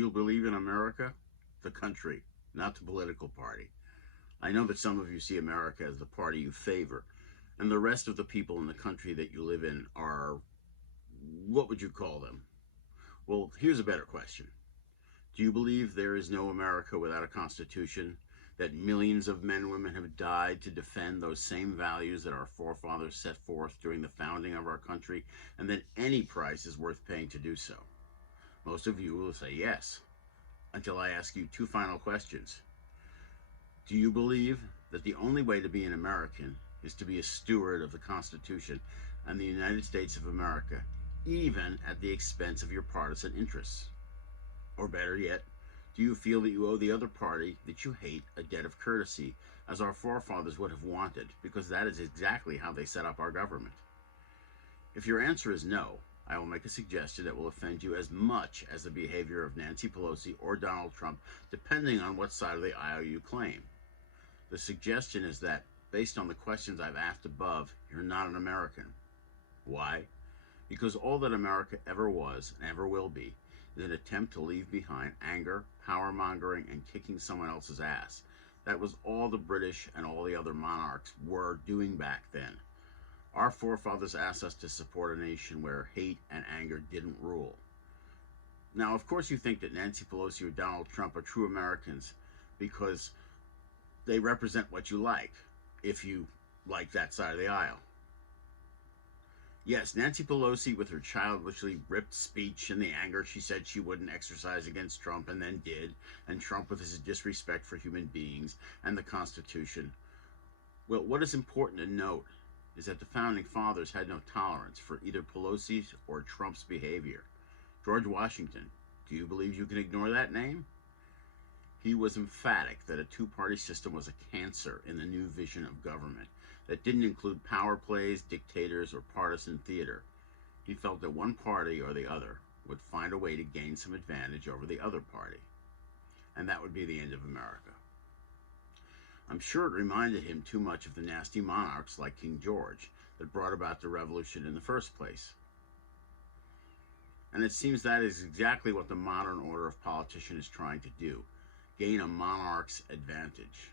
you believe in America? The country, not the political party. I know that some of you see America as the party you favor, and the rest of the people in the country that you live in are, what would you call them? Well, here's a better question. Do you believe there is no America without a constitution, that millions of men and women have died to defend those same values that our forefathers set forth during the founding of our country, and that any price is worth paying to do so? Most of you will say yes, until I ask you two final questions. Do you believe that the only way to be an American is to be a steward of the Constitution and the United States of America, even at the expense of your partisan interests? Or better yet, do you feel that you owe the other party that you hate a debt of courtesy, as our forefathers would have wanted, because that is exactly how they set up our government? If your answer is no, I will make a suggestion that will offend you as much as the behavior of Nancy Pelosi or Donald Trump, depending on what side of the aisle you claim. The suggestion is that, based on the questions I've asked above, you're not an American. Why? Because all that America ever was and ever will be is an attempt to leave behind anger, power-mongering, and kicking someone else's ass. That was all the British and all the other monarchs were doing back then. Our forefathers asked us to support a nation where hate and anger didn't rule. Now, of course, you think that Nancy Pelosi or Donald Trump are true Americans because they represent what you like, if you like that side of the aisle. Yes, Nancy Pelosi, with her childishly ripped speech and the anger she said she wouldn't exercise against Trump and then did, and Trump with his disrespect for human beings and the Constitution. Well, what is important to note is that the Founding Fathers had no tolerance for either Pelosi's or Trump's behavior. George Washington, do you believe you can ignore that name? He was emphatic that a two-party system was a cancer in the new vision of government that didn't include power plays, dictators, or partisan theater. He felt that one party or the other would find a way to gain some advantage over the other party, and that would be the end of America. I'm sure it reminded him too much of the nasty monarchs like King George that brought about the revolution in the first place. And it seems that is exactly what the modern order of politician is trying to do: gain a monarch's advantage.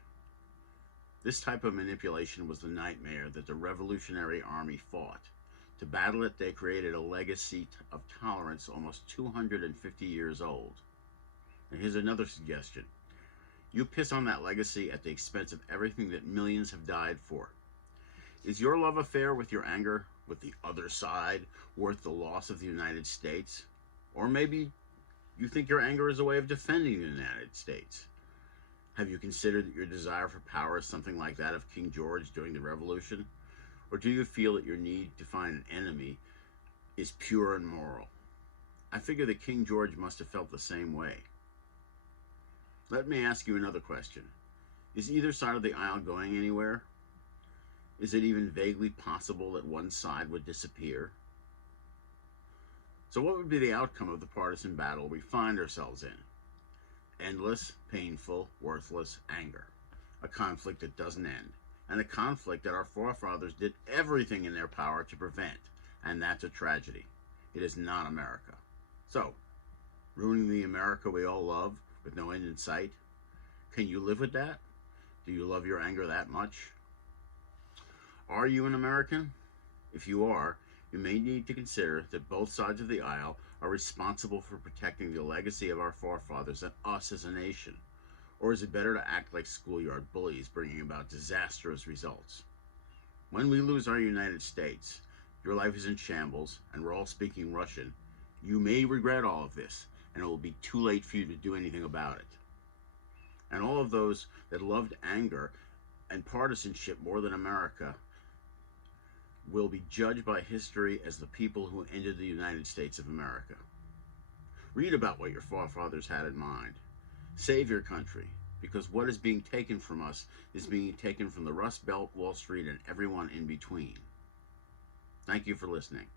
This type of manipulation was the nightmare that the Revolutionary Army fought. To battle it, they created a legacy of tolerance almost 250 years old. And here's another suggestion. You piss on that legacy at the expense of everything that millions have died for. Is your love affair with your anger with the other side worth the loss of the United States? Or maybe you think your anger is a way of defending the United States. Have you considered that your desire for power is something like that of King George during the Revolution? Or do you feel that your need to find an enemy is pure and moral? I figure that King George must have felt the same way. Let me ask you another question. Is either side of the aisle going anywhere? Is it even vaguely possible that one side would disappear? So what would be the outcome of the partisan battle we find ourselves in? Endless, painful, worthless anger. A conflict that doesn't end. And a conflict that our forefathers did everything in their power to prevent. And that's a tragedy. It is not America. So, ruining the America we all love with no end in sight? Can you live with that? Do you love your anger that much? Are you an American? If you are, you may need to consider that both sides of the aisle are responsible for protecting the legacy of our forefathers and us as a nation. Or is it better to act like schoolyard bullies, bringing about disastrous results? When we lose our United States, your life is in shambles, and we're all speaking Russian, you may regret all of this, and it will be too late for you to do anything about it. And all of those that loved anger and partisanship more than America will be judged by history as the people who ended the United States of America. Read about what your forefathers had in mind. Save your country, because what is being taken from us is being taken from the Rust Belt, Wall Street, and everyone in between. Thank you for listening.